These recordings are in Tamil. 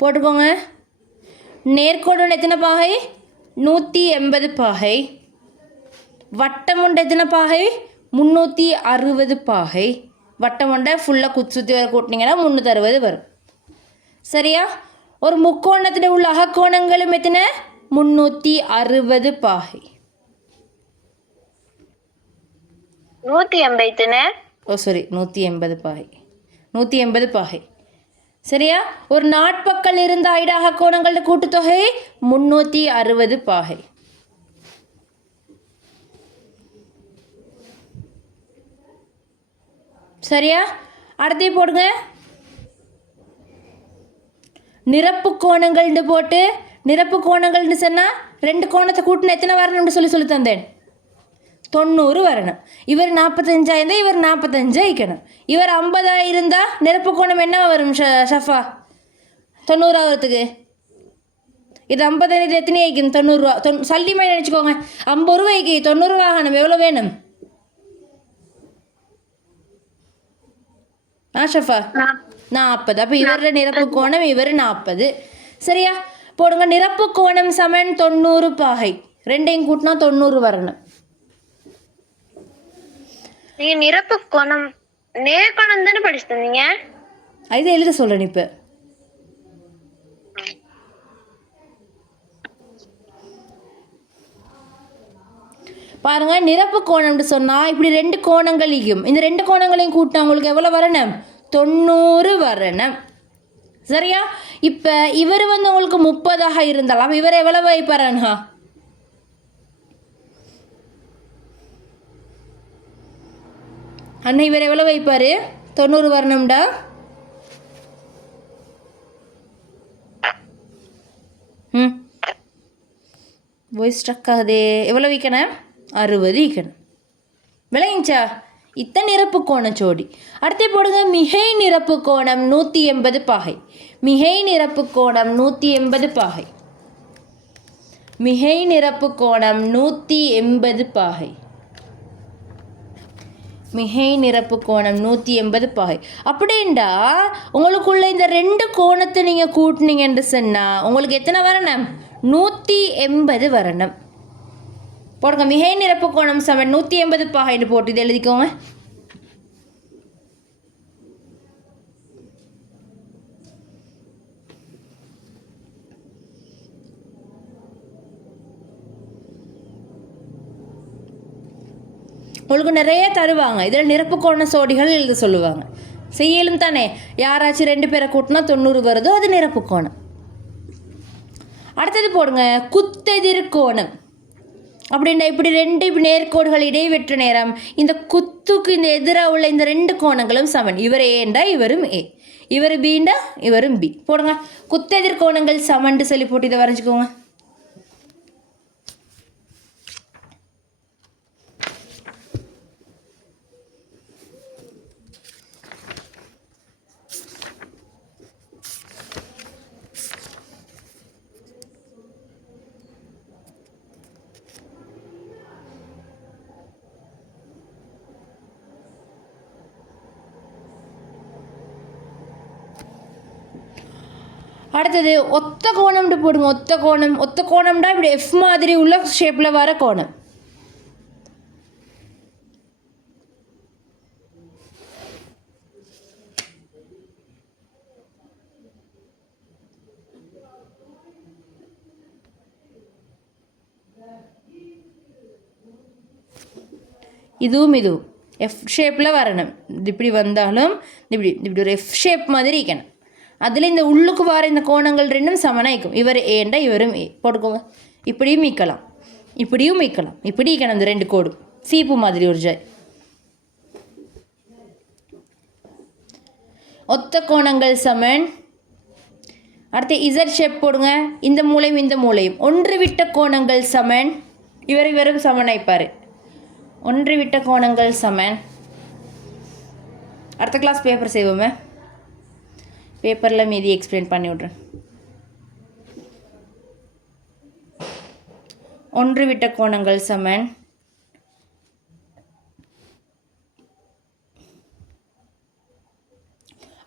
போட்டுக்கோங்க. நேர்கோடு எத்தனை பாகை? 180 பாகை. வட்டம் உண்டு எத்தனை பாகை? 360 பாகை. வட்டம் உண்டை ஃபுல்லாக சுற்றி வர கூட்டினீங்கன்னா 360 வரும். சரியா? ஒரு முக்கோணத்தில் உள்ள அகக்கோணங்களும் எத்தனை? 360 பாகை. 180 பாகை. 180 பாகை. சரியா? ஒரு நாட்பக்கல் இருந்த ஐடாக கோணங்களோட கூட்டுத்தொகை 360 பாகை. சரியா? அடுத்து போடுங்க. நிரப்பு கோணங்கள்னு போட்டு, நிரப்பு கோணங்கள்னு சொன்னால் 2 கோணத்தை கூட்டினா எத்தனை வரணும்னு சொல்லி தந்தேன். 90 வரணும். இவர் 45 இருந்தால் இவர் 45 ஆயிக்கணும். இவர் 50 இருந்தால் நிரப்பு கோணம் என்ன வரும் ஷஃபா? 90 ஆகிறதுக்கு இது 50 இது எத்தனை ஆயிக்கும்? 90 ரூபா. சல்லிமா நினச்சிக்கோங்க. 50 ரூபாய்க்கு 90 ரூபா ஆகணும். எவ்வளோ வேணும்? ஷஃபா 40. அப்போ இவரோட நிரப்பு கோணம் இவர் 40. சரியா? போடுங்க. நிரப்பு கோணம் சமன் 90 பாகை. ரெண்டையும் கூட்டினா 90 வரணும். நீங்க நிரப்பு கோணம் நேர்கோணம் தானே படிச்சு தந்தீங்க? இது எழுத சொல்றேன். இப்ப பாருங்க. நிரப்பு கோணம்னு சொன்னா இப்படி 2 கோணங்கள் இருக்கும். இந்த 2 கோணங்களையும் கூட்டினா உங்களுக்கு எவ்வளவு வரணும்? 90 வரணும். சரியா? இப்ப இவர் உங்களுக்கு 30 இருந்தாலும் இவர் எவ்வளவு வைப்பாருன்னா அண்ணா இவர் எவ்வளவு வைப்பாரு? 90 வரணும்டா. வாய்ஸ் ஸ்ட்ரக் ஆகுது. எவ்வளோ வைக்கணும்? 60 வைக்கணும். விளங்கிச்சா? இத்தனை நிரப்பு கோணம் ஜோடி. அடுத்து போடுங்க. மிகை நிரப்பு கோணம் 180 பாகை. மிகை நிரப்பு கோணம் 180 பாகை. மிகை நிரப்பு கோணம் 180 பாகை. மிகை நிரப்பு கோணம் 180 பாகை. அப்படின்டா உங்களுக்குள்ள இந்த 2 கோணத்தை நீங்கள் கூட்டினீங்கன்னு சொன்னால் உங்களுக்கு எத்தனை வரணும்? 180 வரணும். போடுங்க. மிகை நிரப்பு கோணம் சமன் 180 பாகைன்னு போட்டு இது எழுதிக்கோங்க. உங்களுக்கு நிறைய தருவாங்க. இதில் நிரப்பு கோண சோடிகள் எழுத சொல்லுவாங்க. செய்யலும் தானே. யாராச்சும் 2 பேரை கூட்டினா 90 வருதோ அது நிரப்பு கோணம். அடுத்தது போடுங்க. குத்தெதிர் கோணம். அப்படின்னா இப்படி 2 நேர்கோடுகள் இடைவெற்ற நேரம் இந்த குத்துக்கு இந்த எதிராக உள்ள இந்த 2 கோணங்களும் சமன். இவர் ஏண்டா இவரும் ஏ, இவர் பீண்டா இவரும் பி. போடுங்க. குத்தெதிர் கோணங்கள் சமன்ட்டு சொல்லி போட்டு இதை வரைஞ்சிக்கோங்க. அடுத்தது ஒத்த கோணம்னு போடுங்க. ஒத்த கோணம். ஒத்த கோணம்னா இப்படி எஃப் மாதிரி உள்ள ஷேப்பில் வர கோணம். இதுவும் எஃப் ஷேப்பில் வரணும். இது இப்படி வந்தாலும் இப்படி இப்படி ஒரு எஃப் ஷேப் மாதிரி இருக்கணும். அதில் இந்த உள்ளுக்கு வர இந்த கோணங்கள் 2ம் சமனாயிக்கும். இவர் ஏண்டா இவரும் ஏ. போட்டுக்கோங்க. இப்படியும் மீக்கலாம், இப்படியும் மீக்கலாம். இப்படி இருக்கணும் இந்த 2 கோடும். சீப்பு மாதிரி ஒரு ஜாய். ஒத்த கோணங்கள் சமன். அடுத்து இசட் ஷேப் போடுங்க. இந்த மூலையும் இந்த மூலையும் ஒன்று விட்ட கோணங்கள் சமன். இவரும் சமனாய்ப்பார். ஒன்று விட்ட கோணங்கள் சமன். அடுத்த கிளாஸ் பேப்பர் செய்வோமே. பேப்பரில் மீதி எக்ஸ்பிளைன் பண்ணி விட்றேன். ஒன்று விட்ட கோணங்கள் சமன்.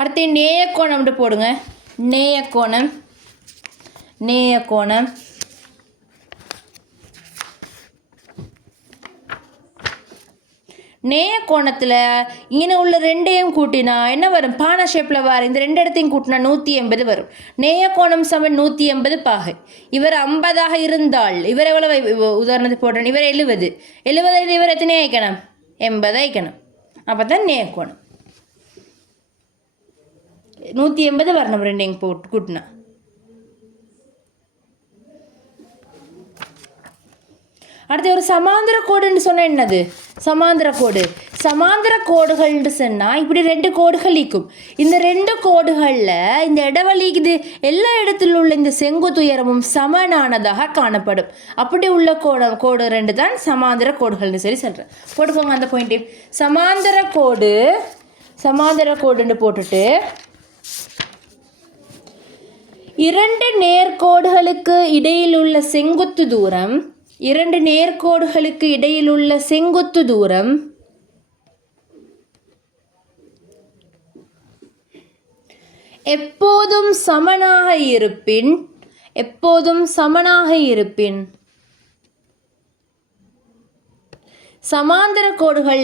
அடுத்து நேய கோணம்னு போடுங்க. நேய கோணம் நேய கோணம் நேய கோணத்தில் இங்கே உள்ள ரெண்டையும் கூட்டினா என்ன வரும்? பானை ஷேப்பில் வரும். இந்த ரெண்டு இடத்தையும் கூட்டினா 180 வரும். நேய கோணம் சமன் 180 பாகை. இவர் 50ஆக இருந்தால் இவர் எவ்வளவு? உதாரணத்துக்கு போடுறேன், இவர் 70. 70 இவர் எத்தனை ஆயிக்கணும்? 80 ஆயிக்கணும். அப்போ தான் நேய கோணம் 180 வரணும். ரெண்டையும் போட்டு கூட்டினா. அடுத்து ஒரு சமாந்திர கோடுன்னு சொன்னால் என்னது? சமாந்திர கோடு. சமாந்திர கோடுகள்னு சொன்னால் இப்படி ரெண்டு கோடுகள் இருக்கும். இந்த ரெண்டு கோடுகளில் இந்த இடைவெளிக்குது எல்லா இடத்துல உள்ள இந்த செங்குத்துயரமும் சமனானதாக காணப்படும். அப்படி உள்ள கோடு ரெண்டு தான் சமாந்திர கோடுகள்னு சொல்லி சொல்கிறேன். போட்டுக்கோங்க அந்த பாயிண்ட்டு. சமாந்திர கோடுன்னு போட்டுட்டு இரண்டு நேர்கோடுகளுக்கு இடையில் உள்ள செங்குத்து தூரம் எப்போதும் சமனாக இருப்பின் சமாந்திர கோடுகள்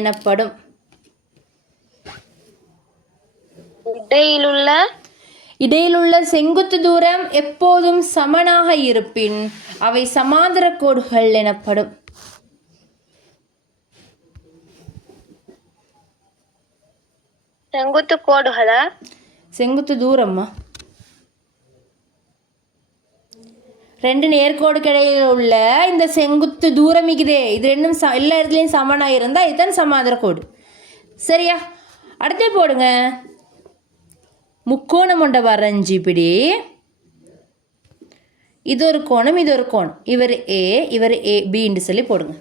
எனப்படும். இடையிலுள்ள செங்குத்து தூரம் எப்போதும் சமனாக இருப்பின் அவை சமாந்திர கோடுகள் எனப்படும். செங்குத்து கோடுகளா? செங்குத்து தூரம்மா. ரெண்டு நேர்கோடுக்கு இடையில உள்ள இந்த செங்குத்து தூரம் இருக்குதே, இது ரெண்டும் எல்லா இடத்துலையும் சமனாக இருந்தால் இதுதான் சமாந்திர கோடு. சரியா? அடுத்து போடுங்க. முக்கோணம் ஒன்றை வரைஞ்சி இப்படி இது ஒரு கோணம், இவர் ஏ பின்னு சொல்லி போடுங்க.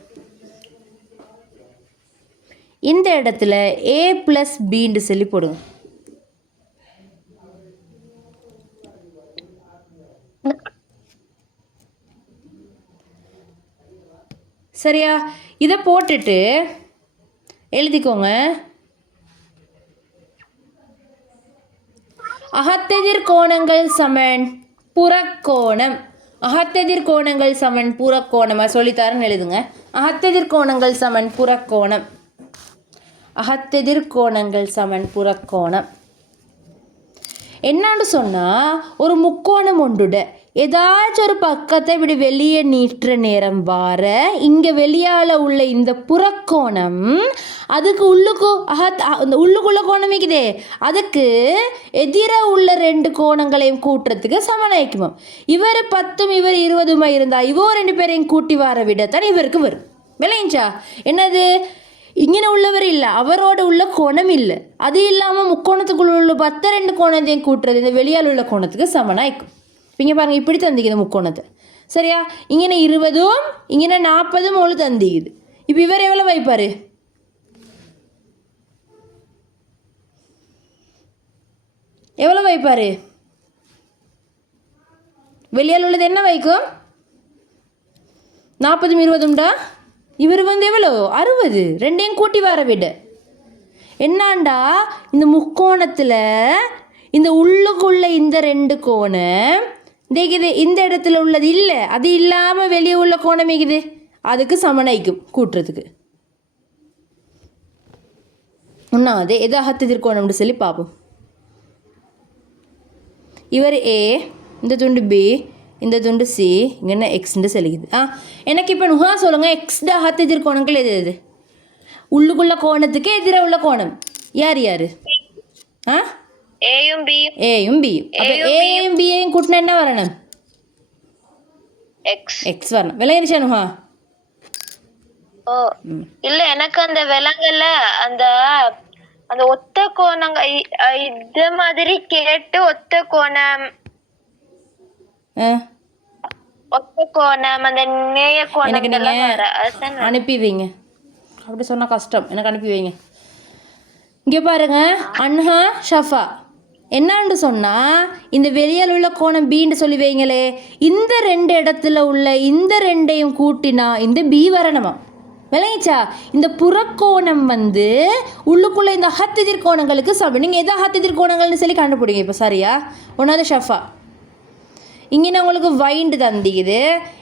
இந்த இடத்துல ஏ ப்ளஸ் பின்னு சொல்லி போடுங்க. சரியா? இதை போட்டுட்டு எழுதிக்கோங்க. அகத்தெதிர் கோணங்கள் சமன் புறக்கோணம். அகத்தெதிர் கோணங்கள் சமன் புறக்கோணம் சொல்லித்தரேன்னு எழுதுங்க. அகத்தெதிர் கோணங்கள் சமன் புறக்கோணம். என்னன்னு சொன்னால் ஒரு முக்கோணம் ஒன்றுட ஏதாச்சும் ஒரு பக்கத்தை இப்படி வெளியே நீட்டுற நேரம் வார இங்கே வெளியால் உள்ள இந்த புறக்கோணம் அதுக்கு உள்ளுக்குள்ள கோணம் இருக்குதே அதுக்கு எதிராக உள்ள ரெண்டு கோணங்களையும் கூட்டுறதுக்கு சமனாய்க்குமா. இவர் 10 இவர் 20 இருந்தால் இவோ ரெண்டு பேரையும் கூட்டி வர விடத்தான் இவருக்கு வரும். விளைஞ்சா என்னது? இங்கே உள்ளவர் இல்லை, அவரோட உள்ள கோணம் இல்லை. அது இல்லாமல் முக்கோணத்துக்குள்ள உள்ள 2 கோணத்தையும் கூட்டுறது இந்த வெளியால் உள்ள கோணத்துக்கு சமனாய்க்கும். இங்கே பாருங்கள், இப்படி தந்திக்குது முக்கோணத்தை. சரியா? இங்கே 20 இங்கே 40 ஒன்று தந்திக்குது. இப்போ இவர் எவ்வளோ வைப்பார்? வெளியால் உள்ளது என்ன வைக்கும்? 40 20 இவர் எவ்வளோ? 60. ரெண்டையும் கூட்டி வர விட என்னாண்டா இந்த முக்கோணத்தில் இந்த உள்ளுக்குள்ள இந்த 2 கோணம் தேக்குது, இந்த இடத்துல உள்ளது இல்லை, அது இல்லாமல் வெளியே உள்ள கோணம் இருக்குது, அதுக்கு சமனாய்க்கும் கூட்டுறதுக்கு. ஒன்றாவது எது அகத்தெதிர் கோணம்னு சொல்லி பார்ப்போம். இவர் ஏ, இந்த துண்டு பி, இந்த துண்டு சி, இங்கே எக்ஸ்ன்னு சொல்லிக்குது. எனக்கு இப்போ நுகா சொல்லுங்கள், எக்ஸ்ட அகத்தெதிர் கோணங்கள் எது? உள்ளுக்குள்ள கோணத்துக்கு எதிராக உள்ள கோணம் யார்? ஏயும் பியும். அப்போ ஏயும் பியையும் கூட்டினா என்ன வரணும்? எக்ஸ் வரணும். விளையாடுச்சானுஹா? இல்ல எனக்கு அந்த விலங்குல அந்த அந்த ஒத்த கோணங்க இது மாதிரி கேட்டு ஒத்த கோணம் அந்த நேய கோணம் அனுப்பி வைங்க. அப்படி சொன்னா கஷ்டம், எனக்கு அனுப்பி வைங்க. இங்கே பாருங்க அன்ஹா ஷஃபா என்னான்னு சொன்னால் இந்த வெளியால் உள்ள கோணம் பின்னு சொல்லி வைங்களே, இந்த 2 இடத்துல உள்ள இந்த 2ஐயும் கூட்டினா இந்த பி வரணுமா. விளங்கிச்சா? இந்த புறக்கோணம் வந்து உள்ளுக்குள்ளே இந்த அகத்தெதிர் கோணங்களுக்கு சமம். நீங்கள் எதை அகத்தெதிர் கோணங்கள்னு சொல்லி கண்டுபிடிங்க. இப்போ சரியா? ஒன்றாவது ஷஃபா இங்கே உங்களுக்கு வைண்டு தந்திக்குது,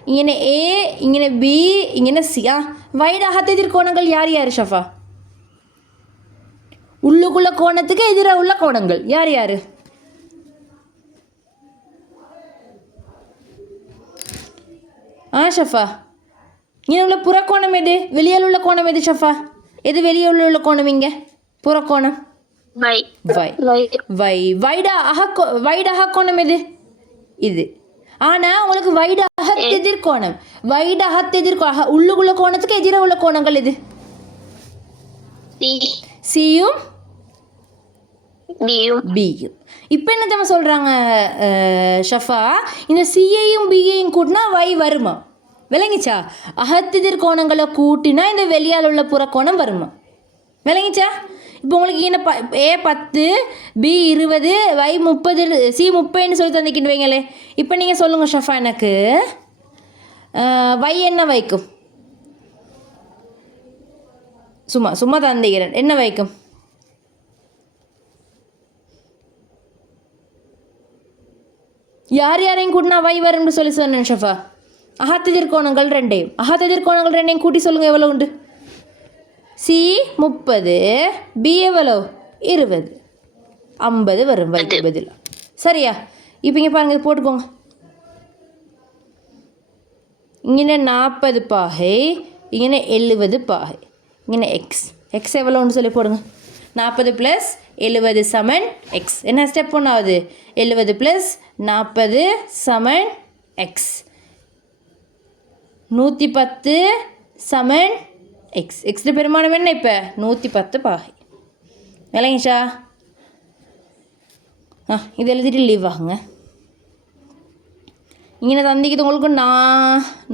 இங்கே ஏ, இங்கே பி, இங்கே சி. வைடு அகத்தெதிர் கோணங்கள் யார் யார் ஷஃபா? உள்ளுக்குள்ள கோணத்துக்கு எதிராக உள்ள கோணங்கள் யார் யார்? ஷஃபா இங்கே உள்ள புறக்கோணம் எது? வெளியால் உள்ள கோணம் எது ஷஃபா? எது வெளியே உள்ள கோணம்? இங்கே புறக்கோணம் வை வை. வைடு அகக்கோணம் எது? இது. ஆனால் உங்களுக்கு வைடு அகத்தெதிர்கோணம், வைடு அகத்தெதிர்கோணம் உள்ளுக்குள்ள கோணத்துக்கு எதிராக உள்ள கோணங்கள் எது? சியும் பியும். இப்போ என்ன நம்ம சொல்கிறாங்க ஷஃபா? இந்த சியையும் பியையும் கூட்டினா வை வருமா? விளங்கிச்சா? அகத்தெதிர் கோணங்களை கூட்டினா இந்த வெளியால் உள்ள புறக்கோணம் வருமா? விளங்கிச்சா? இப்போ உங்களுக்கு என்ன ஏ 10, பி 20, வை 30, சி 30ன்னு சொல்லி தந்திக்கிட்டு வைங்களே. இப்போ நீங்கள் சொல்லுங்கள் ஷஃபா, எனக்கு வை என்ன வைக்கும்? சும்மா தந்திக்கிறேன். என்ன வைக்கும்? யார் யாரையும் கூட்டினா வை வரும்னு சொல்லி சொன்னேன் ஷஃபா. அகத்தெதிர் கோணங்கள் ரெண்டையும் கூட்டி சொல்லுங்கள் எவ்வளோ உண்டு? சி 30, பி எவ்வளோ? 20, 50 வரும் வைக்கு பதில். சரியா? இப்போ இங்கே பாருங்கள், இது போட்டுக்கோங்க. இங்கே 40 பாகை, இங்கே 70 பாகை, இங்கே எக்ஸ் எவ்வளோன்னு சொல்லி போடுங்க. 40 + 70 = எக்ஸ். என்ன ஸ்டெப் ஒன்றாவது? 70 + 40 = எக்ஸ். 110 = எக்ஸ். எக்ஸோட பெருமானம் என்ன? இப்போ 110 பாகை. விளங்கிச்சா? இது எழுதிட்டு லீவ் ஆகுங்க. இங்கே தந்திக்குது உங்களுக்கு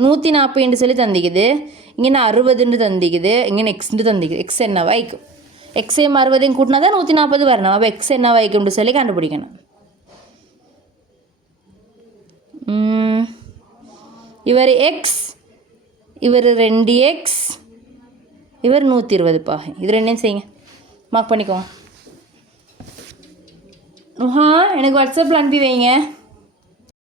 140 சொல்லி தந்திக்குது, இங்கே 60 தந்திக்குது, இங்கே எக்ஸ்ன்னு தந்திக்குது. எக்ஸ் என்ன வைக்கும்? எக்ஸையும் 60 கூட்டினா தான் 140 வரணும். அப்போ எக்ஸ் என்ன வைக்கும்னு சொல்லி கண்டுபிடிக்கணும். இவர் எக்ஸ், இவர் 2x, இவர் 120 பாகை. இது ரெண்டையும் செய்யுங்க, மார்க் பண்ணிக்கோங்க. எனக்கு வாட்ஸ்அப்பில் அனுப்பி வைங்க.